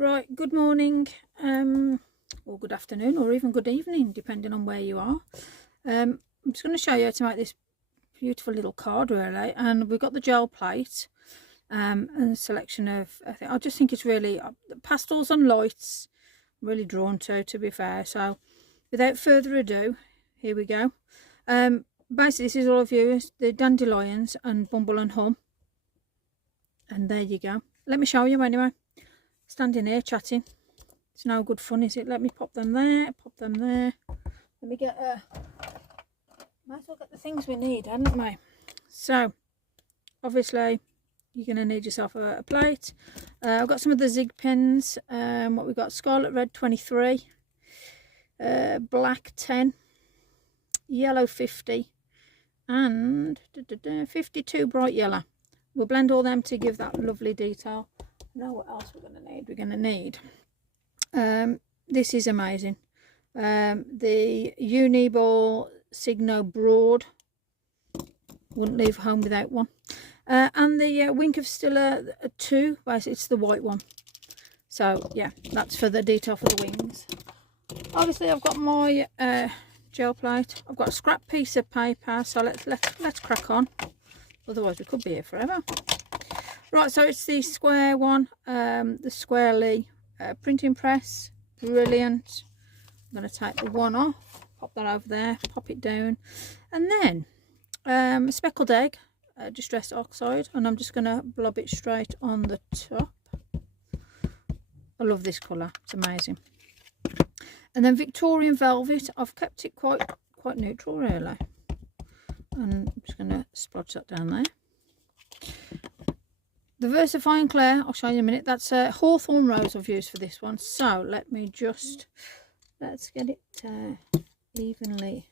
Right, good morning, or good afternoon, or even good evening, depending on where you are. I'm just going to show you how to make this beautiful little card, really. And we've got the gel plate and a selection of, I just think it's really, pastels and lights, I'm really drawn to be fair. So without further ado, here we go. Basically, this is all of you, the dandelions and bumble and hum. And there you go. Let me show you anyway. Standing here chatting, it's no good fun, is it? Let me pop them there, pop them there. Let me get might as well get the things we need, hadn't we? So obviously you're going to need yourself a plate. I've got some of the zig pens. What we've got: scarlet red 23, black 10, yellow 50, and 52 bright yellow. We'll blend all them to give that lovely detail. Now what else we're going to need? We're going to need this is amazing, the Uniball Signo Broad, wouldn't leave home without one, and the Wink of Stilla 2, basically it's the white one. So yeah, that's for the detail for the wings. Obviously I've got my gel plate, I've got a scrap piece of paper, so let's crack on, otherwise we could be here forever. Right, so it's the square one, the Squarely printing press, brilliant. I'm going to take the one off, pop that over there, pop it down, and then a speckled egg, distress oxide, and I'm just going to blob it straight on the top. I love this colour, it's amazing. And then Victorian velvet, I've kept it quite neutral really, and I'm just going to splodge that down there. The VersaFine Clair, I'll show you in a minute. That's a Hawthorn Rose I've used for this one. So let me just, let's get it evenly.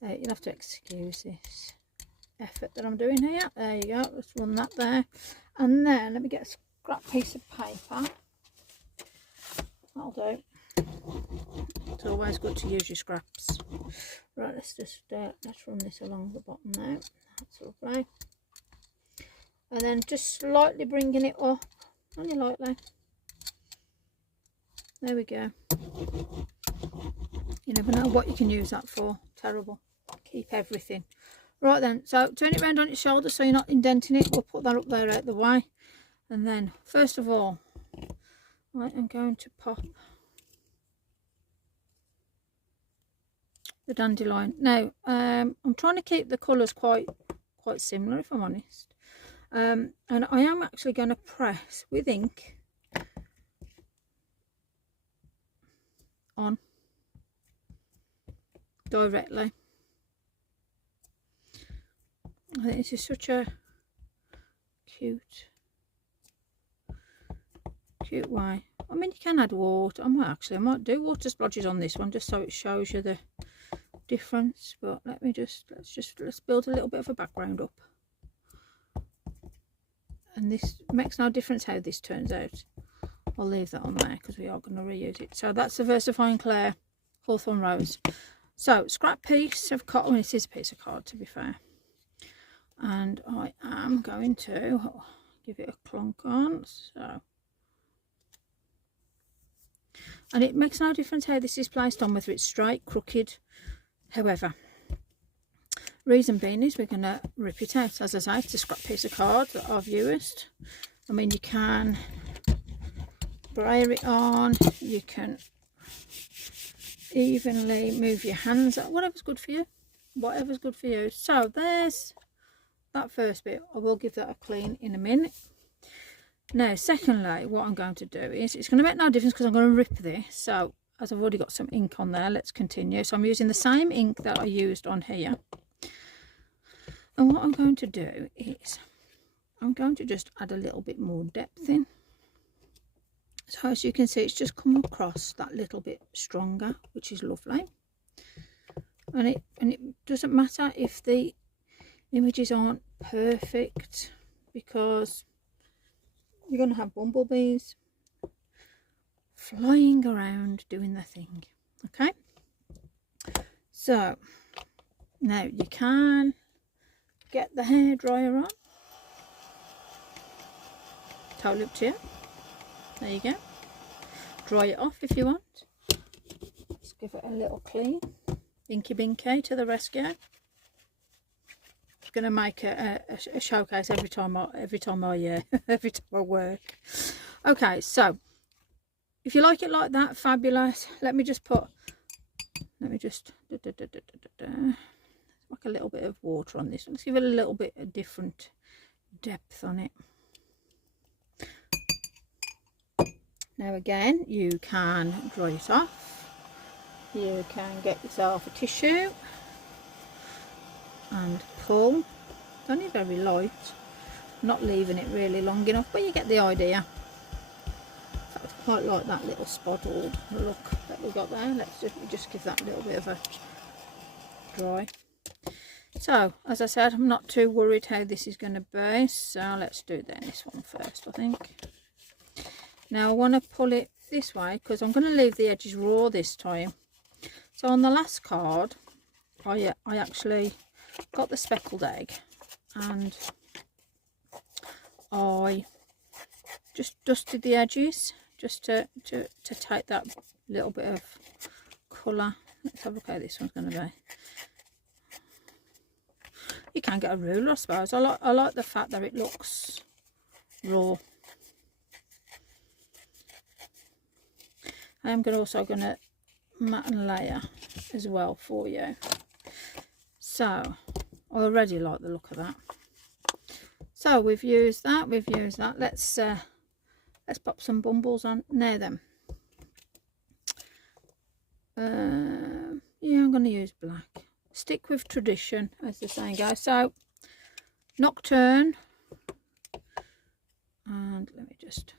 You'll have to excuse this effort that I'm doing here. There you go. Let's run that there. And then let me get a scrap piece of paper. That'll do. It's always good to use your scraps. Right, let's just let's run this along the bottom there. That's lovely. And then just slightly bringing it up, only lightly. There we go. You never know what you can use that for. Terrible. Keep everything. Right then, so turn it round on your shoulder so you're not indenting it. We'll put that up there out the way. And then, first of all, I am going to pop the dandelion. Now, I'm trying to keep the colours quite similar, if I'm honest. And I am actually going to press with ink on directly. I think this is such a cute way. I mean, you can add water. I might do water splodges on this one just so it shows you the difference. But let's build a little bit of a background up. And this makes no difference how this turns out. I'll leave that on there because we are going to reuse it. So that's the VersaFine Clair Hawthorn Rose. So scrap piece of cotton. It is a piece of card, to be fair. And I am going to give it a clunk on. So, and it makes no difference how this is placed on, whether it's straight, crooked, however. Reason being is we're going to rip it out. As I say, it's a scrap piece of card that I've used. I mean, you can brayer it on, you can evenly move your hands, whatever's good for you. Whatever's good for you. So there's that first bit. I will give that a clean in a minute. Now, secondly, what I'm going to do is, it's going to make no difference because I'm going to rip this. So, as I've already got some ink on there, let's continue. So I'm using the same ink that I used on here. And what I'm going to do is I'm going to just add a little bit more depth in. So as you can see, it's just come across that little bit stronger, which is lovely. And it doesn't matter if the images aren't perfect, because you're going to have bumblebees flying around doing their thing. Okay. So now you can get the hairdryer on. Totally up to you. There you go. dry it off if you want. Let's give it a little clean. Inky Binky to the rescue. Just going to make a showcase every time I every time I work. Okay, so if you like it like that, fabulous. Let me just like a little bit of water on this. Let's give it a little bit of different depth on it. Now again, you can dry it off. You can get yourself a tissue and pull. It's only very light, not leaving it really long enough, but you get the idea. So it's quite like that little spotted look that we got there. Let's just give that a little bit of a dry. So as I said, I'm not too worried how this is going to be, so let's do this one first, I think. Now I want to pull it this way because I'm going to leave the edges raw this time. So on the last card I actually got the speckled egg and I just dusted the edges just to take that little bit of colour. Let's have a look how this one's going to be. You can get a ruler, I suppose. I like the fact that it looks raw. I am also going to mat and layer as well for you. So I already like the look of that. So we've used that. Let's pop some bumbles on now then. Yeah, I'm going to use black. Stick with tradition, as the saying goes. So Nocturne, and let me just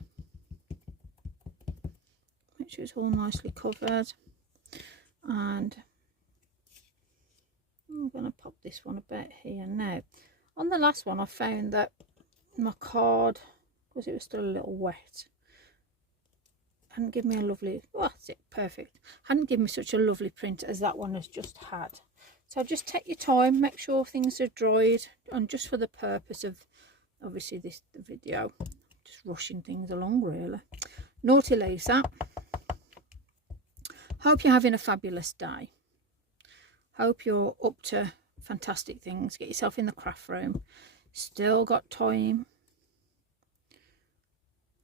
make sure it's all nicely covered. And I'm going to pop this one a bit here now. On the last one I found that my card, because it was still a little wet, hadn't given me a lovely, oh that's it, perfect, hadn't given me such a lovely print as that one has just had. So just take your time, make sure things are dried, and just for the purpose of obviously the video, just rushing things along really. Naughty Lisa, hope you're having a fabulous day. Hope you're up to fantastic things. Get yourself in the craft room. Still got time.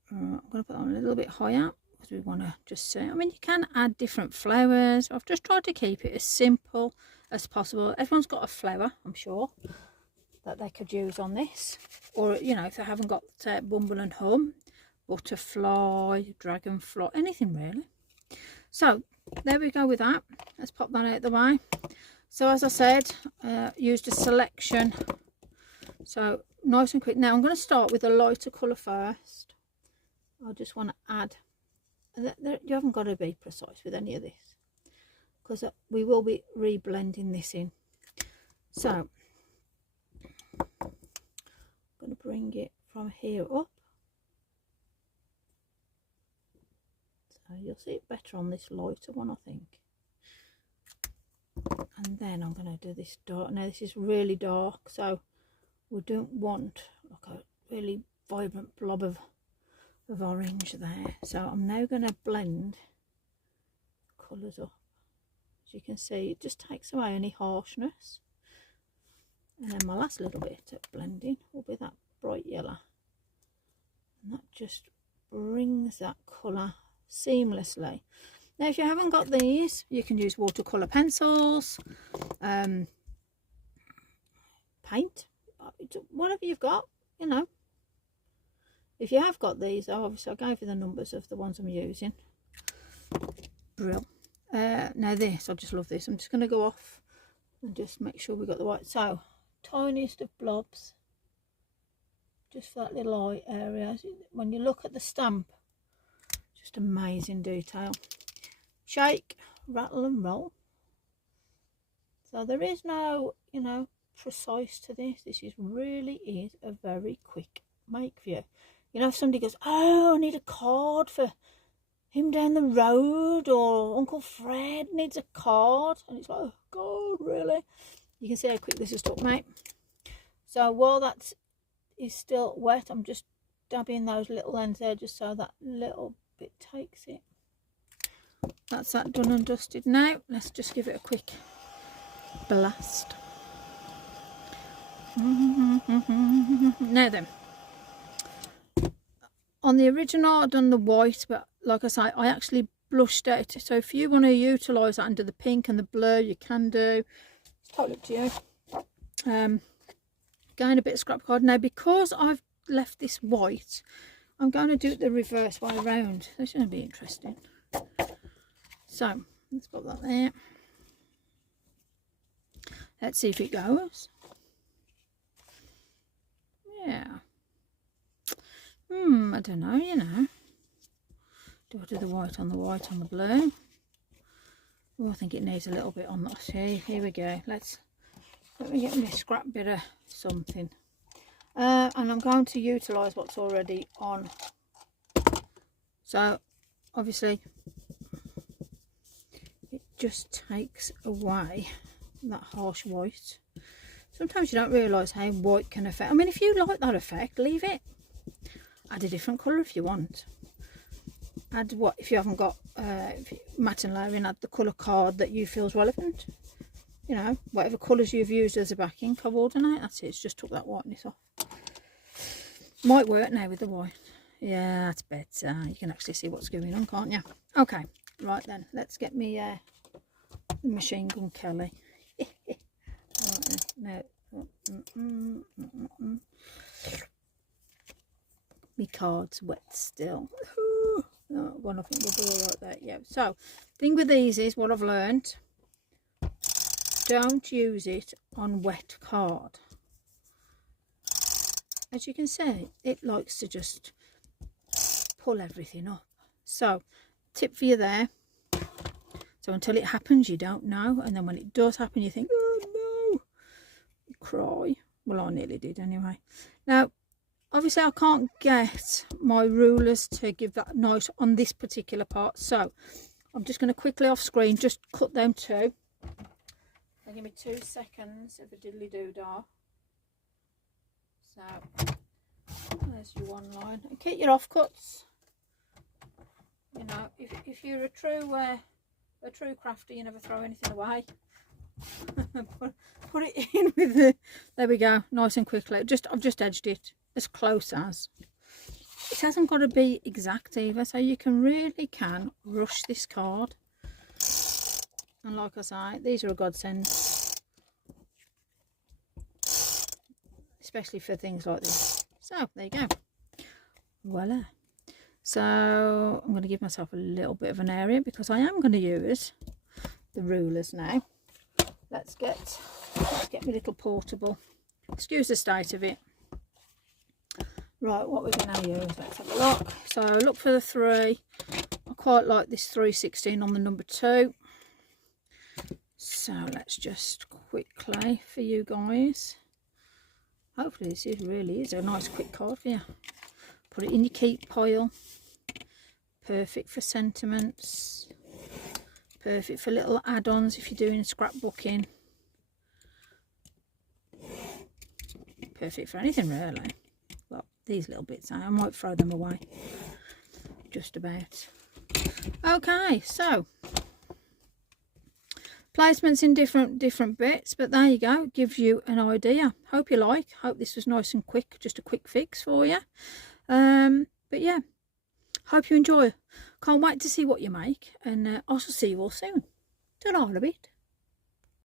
I'm going to put that on a little bit higher because we want to just see. I mean, you can add different flowers. I've just tried to keep it as simple as possible. Everyone's got a flower, I'm sure, that they could use on this. Or, you know, if they haven't got bumble and hum, butterfly, dragonfly, anything really. So there we go with that. Let's pop that out the way. So as I said, used a selection, so nice and quick. Now I'm going to start with a lighter colour first. I just want to add, you haven't got to be precise with any of this because we will be re-blending this in. So I'm going to bring it from here up. So you'll see it better on this lighter one, I think. And then I'm going to do this dark. Now this is really dark, so we don't want like a really vibrant blob of orange there. So I'm now going to blend colours up. As you can see, it just takes away any harshness. And then my last little bit of blending will be that bright yellow. And that just brings that colour seamlessly. Now if you haven't got these, you can use watercolour pencils, paint, whatever you've got, you know. If you have got these, obviously I gave you the numbers of the ones I'm using. Brill. Now this, I just love this. I'm just going to go off and just make sure we got the right. So tiniest of blobs, just for that little eye area. When you look at the stamp, just amazing detail. Shake, rattle and roll. So there is no, you know, precise to this. This really is a very quick make for you. You know, if somebody goes, oh, I need a card for him down the road, or Uncle Fred needs a card, and it's like, oh God, really? You can see how quick this is took, mate. So while that is still wet, I'm just dabbing those little ends there just so that little bit takes it. That's that done and dusted. Now let's just give it a quick blast. Now then, on the original I've done the white, but like I say, I actually blushed it. So if you want to utilise that under the pink and the blue, you can do. It's totally up to you. Going a bit of scrap card now, because I've left this white, I'm going to do it the reverse way around. That's going to be interesting. So let's put that there. Let's see if it goes. Yeah. I don't know, you know. Do I do the white on the blue? Oh, I think it needs a little bit on that. Here we go. Let me get my scrap bit of something. And I'm going to utilise what's already on. So obviously it just takes away that harsh white. Sometimes you don't realise how white can affect. I mean, if you like that effect, leave it. Add a different colour if you want. Add what, if you haven't got matte and layering, add the colour card that you feel's relevant. You know, whatever colours you've used as a backing, coordinate. That's it. It's just took that whiteness off. Might work now with the white. Yeah, that's better. You can actually see what's going on, can't you? Okay, right then. Let's get me the machine gun Kelly. Right, no. My card's wet still. No, well, nothing will go right there. Yeah. So, thing with these is what I've learned. Don't use it on wet card. As you can see, it likes to just pull everything up. So, tip for you there. So until it happens, you don't know, and then when it does happen, you think, oh no, you cry. Well, I nearly did anyway. Now, obviously, I can't get my rulers to give that nice on this particular part, so I'm just going to quickly off screen just cut them two. Now, give me 2 seconds of a diddly doo dah. So there's your one line, and keep your offcuts. You know, if you're a true crafter, you never throw anything away. put it in with the, there we go, nice and quickly. I've just edged it as close as. It hasn't got to be exact either, so you really can rush this card. And like I say, these are a godsend, especially for things like this. So there you go, voila. So I'm going to give myself a little bit of an area because I am going to use the rulers now. Let's get my little portable. Excuse the state of it. Right, what we're going to use, let's have a look. So look for the 3. I quite like this 316 on the number 2. So let's just quickly, for you guys, hopefully this really is a nice quick card for you. Put it in your keep pile. Perfect for sentiments. Perfect for little add-ons if you're doing scrapbooking. Perfect for anything really. Well, these little bits, I might throw them away. Just about. Okay, so placements in different bits, but there you go. It gives you an idea. Hope you like. Hope this was nice and quick. Just a quick fix for you. But yeah, hope you enjoy. Can't wait to see what you make, and I shall see you all soon. Ta-ra a bit.